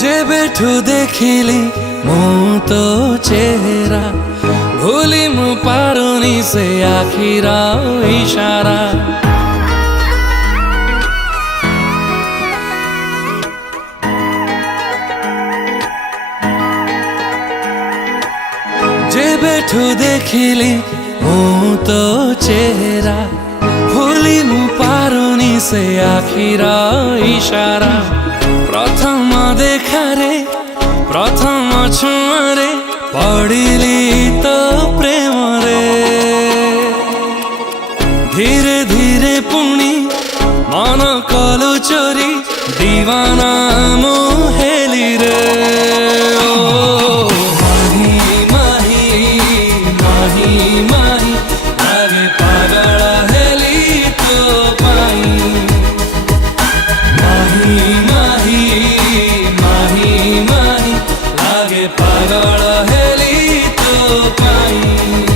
जेबेठू देखिली मु तो चेहरा भूली मु पारुनी से आखिर इशारा। जेबेठू देखिली मु तो चेहरा भूली मु पारुनी से आखिर इशारा। प्रथम देखारे प्रथम छुआरे पड़िली तो प्रेम रे। धीरे धीरे पुणी मन कलु चोरी दीवाना मु हेली रे। आगे पागल हेली तो पाई माही माही लागे पागल हेली तो पाई।